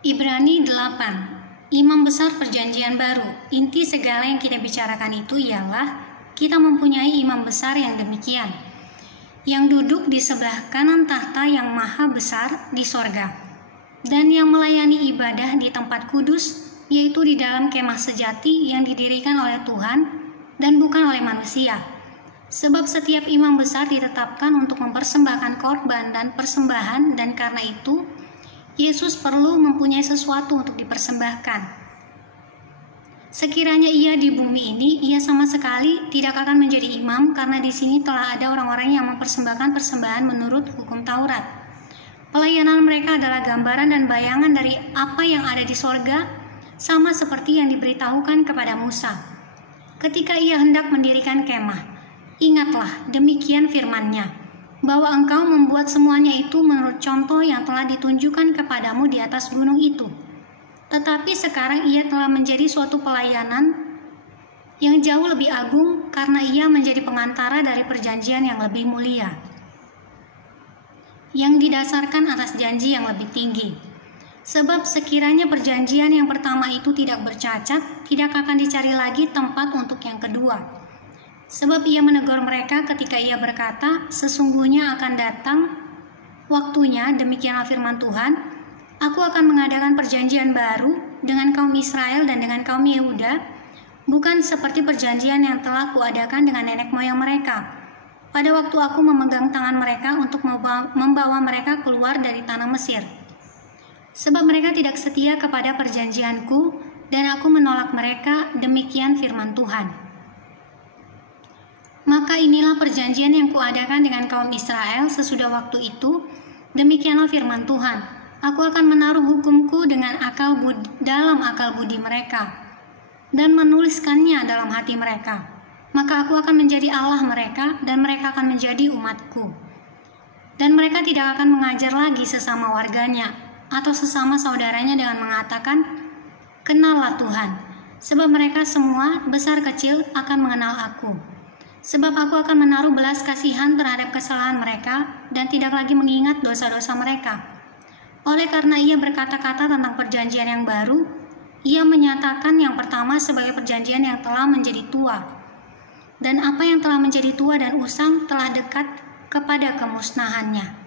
Ibrani 8. Imam besar perjanjian baru. Inti segala yang kita bicarakan itu ialah kita mempunyai imam besar yang demikian, yang duduk di sebelah kanan tahta yang maha besar di sorga, dan yang melayani ibadah di tempat kudus, yaitu di dalam kemah sejati yang didirikan oleh Tuhan dan bukan oleh manusia. Sebab setiap imam besar ditetapkan untuk mempersembahkan korban dan persembahan, dan karena itu Yesus perlu mempunyai sesuatu untuk dipersembahkan. Sekiranya ia di bumi ini, ia sama sekali tidak akan menjadi imam, karena di sini telah ada orang-orang yang mempersembahkan persembahan menurut hukum Taurat. Pelayanan mereka adalah gambaran dan bayangan dari apa yang ada di sorga, sama seperti yang diberitahukan kepada Musa ketika ia hendak mendirikan kemah. Ingatlah, demikian firman-Nya, bahwa engkau membuat semuanya itu menurut contoh yang telah ditunjukkan kepadamu di atas gunung itu. Tetapi sekarang ia telah menjadi suatu pelayanan yang jauh lebih agung, karena ia menjadi pengantara dari perjanjian yang lebih mulia, yang didasarkan atas janji yang lebih tinggi. Sebab sekiranya perjanjian yang pertama itu tidak bercacat, tidak akan dicari lagi tempat untuk yang kedua. Sebab ia menegur mereka ketika ia berkata, sesungguhnya akan datang waktunya, demikianlah firman Tuhan, aku akan mengadakan perjanjian baru dengan kaum Israel dan dengan kaum Yehuda, bukan seperti perjanjian yang telah kuadakan dengan nenek moyang mereka, pada waktu aku memegang tangan mereka untuk membawa mereka keluar dari tanah Mesir. Sebab mereka tidak setia kepada perjanjianku, dan aku menolak mereka, demikian firman Tuhan. Maka inilah perjanjian yang kuadakan dengan kaum Israel sesudah waktu itu, demikianlah firman Tuhan, aku akan menaruh hukumku dalam akal budi mereka, dan menuliskannya dalam hati mereka. Maka aku akan menjadi Allah mereka, dan mereka akan menjadi umatku. Dan mereka tidak akan mengajar lagi sesama warganya, atau sesama saudaranya dengan mengatakan, kenallah Tuhan, sebab mereka semua, besar kecil, akan mengenal aku. Sebab aku akan menaruh belas kasihan terhadap kesalahan mereka, dan tidak lagi mengingat dosa-dosa mereka. Oleh karena ia berkata-kata tentang perjanjian yang baru, ia menyatakan yang pertama sebagai perjanjian yang telah menjadi tua. Dan apa yang telah menjadi tua dan usang telah dekat kepada kemusnahannya.